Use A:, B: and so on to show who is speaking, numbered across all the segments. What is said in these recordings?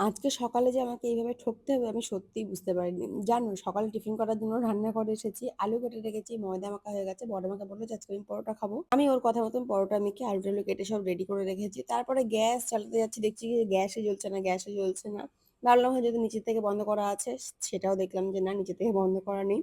A: আজকে সকালে যে আমাকে এইভাবে ঠকতে হবে আমি সত্যিই বুঝতে পারিনি। জানো, সকালে টিফিন করার জন্য রান্না করে এসেছি, আলু কেটে রেখেছি, ময়দা মাখা হয়ে গেছে, বড় মাখা বলল যে আজকে আমি পরোটা খাব। আমি ওর কথা মতন পরোটা মেখে আলু টালু কেটে সব রেডি করে রেখেছি। তারপরে গ্যাস চালাতে যাচ্ছি, দেখছি যে গ্যাসে জ্বলছে না, গ্যাসে জ্বলছে না। ভাবলাম হয় যদি নিচে থেকে বন্ধ করা আছে, সেটাও দেখলাম যে না নিচে থেকে বন্ধ করা নেই।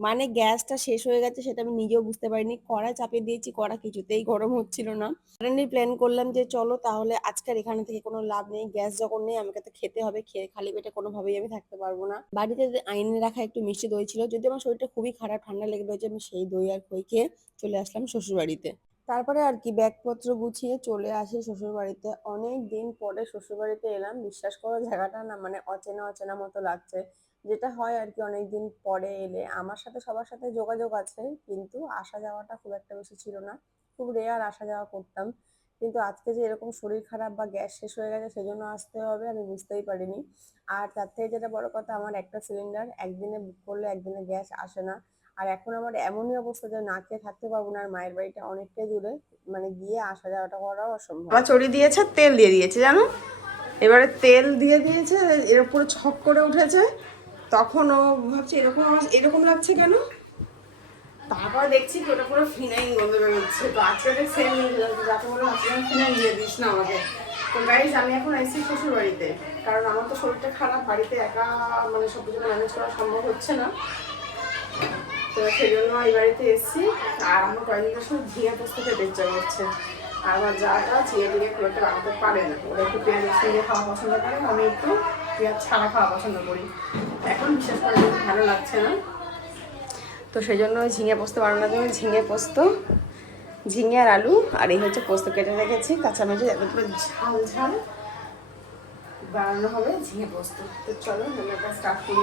A: মানে গ্যাসটা শেষ হয়ে গেছে সেটা আমি নিজেও বুঝতে পারিনি। কড়া চাপিয়ে দিয়েছি, কড়া কিছুতেই গরম হচ্ছিল না। সাডেনলি প্ল্যান করলাম যে চলো তাহলে আজকের এখানে থেকে কোনো লাভ নেই। গ্যাস যখন নেই, আমাকে তো খেতে হবে, খেয়ে খালি পেটে কোনোভাবেই আমি থাকতে পারব না। বাড়িতে আইনে রাখা একটু মিষ্টি দই ছিল যদি আমার শরীরটা খুবই খারাপ, ঠান্ডা লেগে রয়েছে, আমি সেই দই আর খই খেয়ে চলে আসলাম শ্বশুর বাড়িতে তারপরে আর কি ব্যাগপত্র গুছিয়ে চলে আসি শ্বশুর বাড়িতে অনেক দিন পরে শ্বশুর বাড়িতে এলাম। বিশ্বাস করো, জায়গাটা না মানে অচেনা অচেনা মতো লাগছে। যেটা হয় আর কি অনেক দিন পরে এলে। আমার সাথে সবার সাথে যোগাযোগ আছে, কিন্তু আসা যাওয়াটা খুব একটা বেশি ছিল না। খুব রেয়ার আসা যাওয়া করতাম। কিন্তু আজকে যে এরকম শরীর খারাপ বা গ্যাস শেষ হয়ে গেছে সেজন্য আসতে হবে, আমি বুঝতেই পারিনি। আর তার থেকে যেটা বড় কথা, আমার একটা সিলিন্ডার একদিনে বুক করলে একদিনে গ্যাস আসে না। আর এখন আমার এমনই অবস্থা যে না খেয়ে থাকতে পারব না, আর মায়ের বাড়িটা অনেকটাই দূরে মানে গিয়ে আসা যাওয়াটা করাও অসম্ভব।
B: বাবা, চড়ি দিয়েছে, তেল দিয়ে দিয়েছে, জানো? এবারে তেল দিয়ে দিয়েছে, এর পুরো ছক করে উঠেছে, তখন ও ভাবছে, এরকম এরকম লাগছে কেন? তারপর দেখছি কি, ওটা পুরো ফিনাইল গন্ধ বেরোচ্ছে। আজকে সেম যাতে বলে ভাবছিলাম ফিনাইল দিয়ে দিস না আমাকে। তো গাইজ আমি এখন আইসি শ্বশুর বাড়িতে, কারণ আমার তো শরীরটা খারাপ, বাড়িতে একা মানে সব কিছু ম্যানেজ করা সম্ভব হচ্ছে না। তো সেই জন্য এই বাড়িতে এসেছি। আর আমার কয়েকদিন শুধু ঝিঙে পোস্ত খেতে ইচ্ছা করছে আর আমার যাটা ঝিঙে টিঙে খুব একটা বানাতে পারে না। ওরা একটু পেঁয়াজ রসুন খাওয়া পছন্দ করে, আমি একটু পেঁয়াজ ছাড়া খাওয়া পছন্দ করি। এখন বিশেষ করে ভালো লাগছে না। তো সেই জন্য ঝিঙে পোস্ত বানানোর জন্য ঝিঙে পোস্ত, ঝিঙে আর আলু, আর এই হচ্ছে পোস্ত কেটে রেখেছি। কাঁচামরিচ, এত পুরো ঝাল ঝাল বানানো হবে ঝিঙে পোস্ত। তো চলো রান্নাটা স্টার্ট করি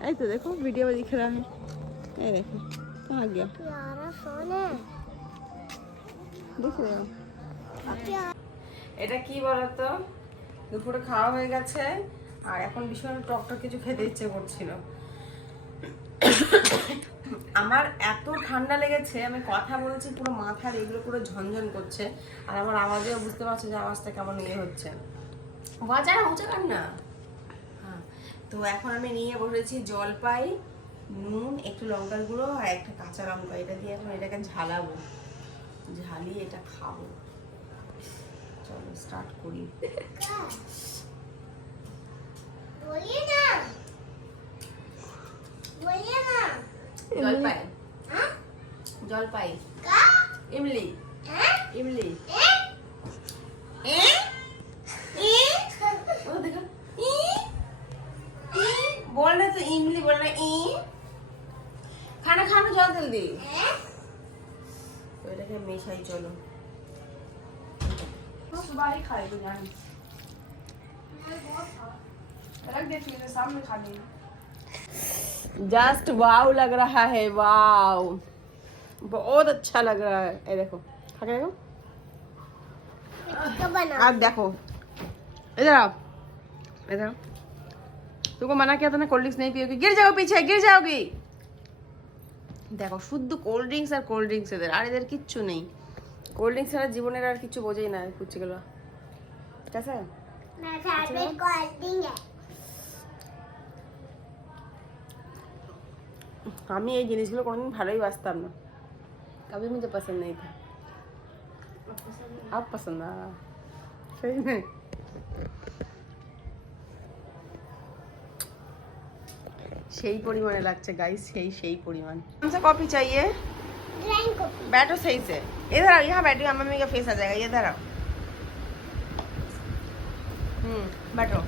C: नहीं उनको नहीं ना
B: ऐ तो देखो वीडियो में दिख रहा है ये देखो कहाँ गया
C: प्यारा सोन है
B: दिख रहे हो
C: क्या
B: এটা কি বলতো দুপুরে খাওয়া হয়ে গেছে আর এখন ভীষণ টক টক কিছু খেতে ইচ্ছে করছিল আমার এত ঠান্ডা লেগেছে আমি কথা বলছি পুরো মাথার এগুলো পুরো ঝনঝন করছে আর আমার আওয়াজেও বুঝতে পারছো যে আওয়াজটা কেমন ইয়ে হচ্ছে বাজার উঁচা কান না হ্যাঁ তো এখন আমি নিয়ে বসেছি জলপাই নুন একটু লঙ্কার গুঁড়ো আর একটা কাঁচা লঙ্কা। এটা দিয়ে এখন এটাকে ঝালাবো। ঝালিয়ে এটা খাব। চলো স্টার্ট করি। জলপাই। জলপাই। ইমলি।
C: হ্যাঁ?
B: ইমলি। হ্যাঁ? इमली बोल रहे ই খানা খানো জল জলদি
C: हैं
B: তো এটাকে মেশাই চলো
D: सुबह ही खाए बिरयानी रख दे फ्रीजर सामने खा लेना
B: जस्ट वाव लग रहा है वाव बहुत अच्छा लग रहा है ये देखो खा के देखो
C: का बना
B: आप देखो इधर आओ इधर आओ तुमको मना किया था ना कोल्ड ड्रिंक्स नहीं पियोगी गिर जाओ पीछे गिर जाओगी দেখো শুদ্ধ কোল্ড ড্রিঙ্কস আর কোল্ড ড্রিঙ্কস এদের আর এদের কিচ্ছু নেই কোল্ড ড্রিঙ্কস ছাড়া জীবনের আর কিছু বোঝেই না কুচিগুলো ঠিক আছে
C: मैं फेवरेट कोल्ड ड्रिंक है
B: আমি এই জিনিসগুলো কোনোদিন ভালোই বাসতাম না कभी मुझे पसंद नहीं था अब पसंद आ रहा सही में সেই পরিমাণে লাগছে गाइस সেই সেই परिमाण कौन सा कॉफी चाहिए
C: ड्राइंग कॉफी
B: बैठो सही से इधर आओ यहाँ बैठो मम्मी का फेस आ जाएगा इधर आओ हम्म बैठो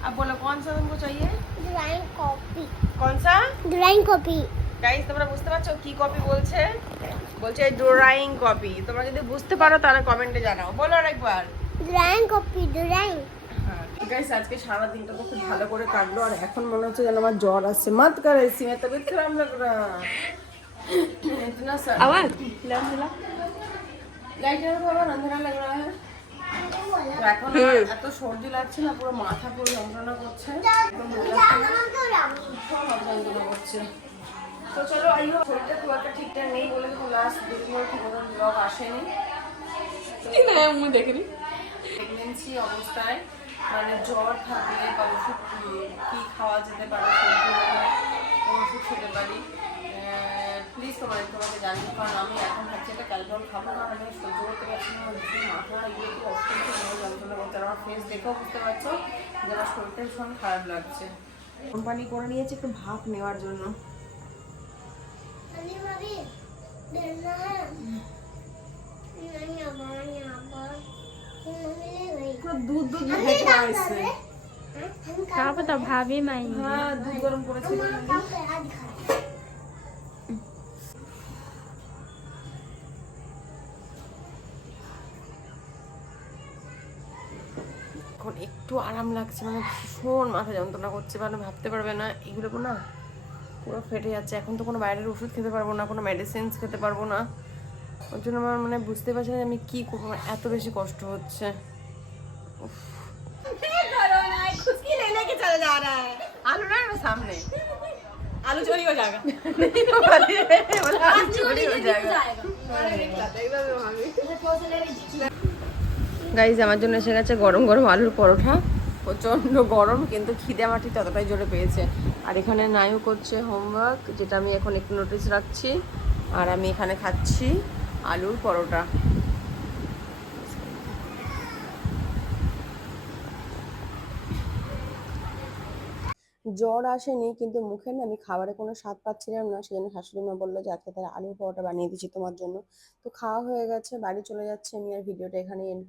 B: अब बोलो कौन सा तुमको चाहिए
C: ड्राइंग कॉफी
B: कौन सा
C: ड्राइंग कॉफी
B: গাইস তোমরা বুঝতে পারছো কি কপি বলছে বলছে ড্রয়িং কপি তোমরা যদি বুঝতে পারো তাহলে কমেন্টে জানাও বলো আরেকবার
C: ড্রয়িং কপি ড্রয়িং
B: গাইস আজকে সারা দিনটা তো খুব ভালো করে কাটলো আর এখন মনে হচ্ছে যেন আমার জ্বর আসছে মত করে এসি মে তবিয়ত খারাপ লাগ রহা इतना सा आवाज লাইটার বাবা अंधेरा लग रहा है তো এখন আমার এত সর্দি লাগছে না পুরো মাথা পুরো যন্ত্রণা করছে একদম ভালো লাগছে না। খুব মাথা যন্ত্রণা করছে তো চলো আইও শরীরটা খুব একটা ঠিকঠাক নেই বলে তো লাস্ট দু তিন ঠিক মতন ব্লগ আসেনি প্রেগনেন্সি অবস্থায় মানে জ্বর থাকলে বা ওষুধ কি খাওয়া যেতে পারে ওষুধ খেতে পারি। প্লিজ তোমার তোমাকে জানি কারণ আমি এখন হচ্ছে একটা ক্যালকল খাব না আমি সহ্য করতে পারছি না মাথা এগুলো খুব অসুস্থ যন্ত্রণা করতে আমার ফেস দেখেও বুঝতে পারছ যে আমার শরীরটা ভীষণ খারাপ লাগছে। কোম্পানি করে নিয়েছে একটু ভাত নেওয়ার জন্য।
C: আমি ভাবি
B: এখন একটু আরাম লাগছে মানে ভীষণ মাথা যন্ত্রণা করছে মানে ভাবতে পারবে না এগুলো না পুরো ফেটে যাচ্ছে। এখন তো কোনো বাইরের ওষুধ খেতে পারব না কোনো মেডিসিন খেতে পারব না। ওর জন্য আমার মানে বুঝতে পারছি না আমি কী করব, আমার এত বেশি কষ্ট হচ্ছে। সামনে গাইজ আমার জন্য এসে গেছে গরম গরম আলুর পরোটা প্রচণ্ড গরম, কিন্তু খিদে মাটি ততটাই জোরে পেয়েছে। আর এখানে নায়ু করছে হোমওয়ার্ক যেটা আমি এখন একটু নোটিস রাখছি। আর আমি এখানে খাচ্ছি। আলুর পরোটা।
A: জ্বর আসেনি, কিন্তু মুখে না আমি খাবারে কোনো স্বাদ পাচ্ছিলাম না। সেজন্য শাশুড়ি মা বলল যে, আজকে তারা আলুর পরোটা বানিয়ে দিচ্ছি তোমার জন্য। তো খাওয়া হয়ে গেছে, বাড়ি চলে যাচ্ছে। আমি আর ভিডিওটা এখানে এন্ড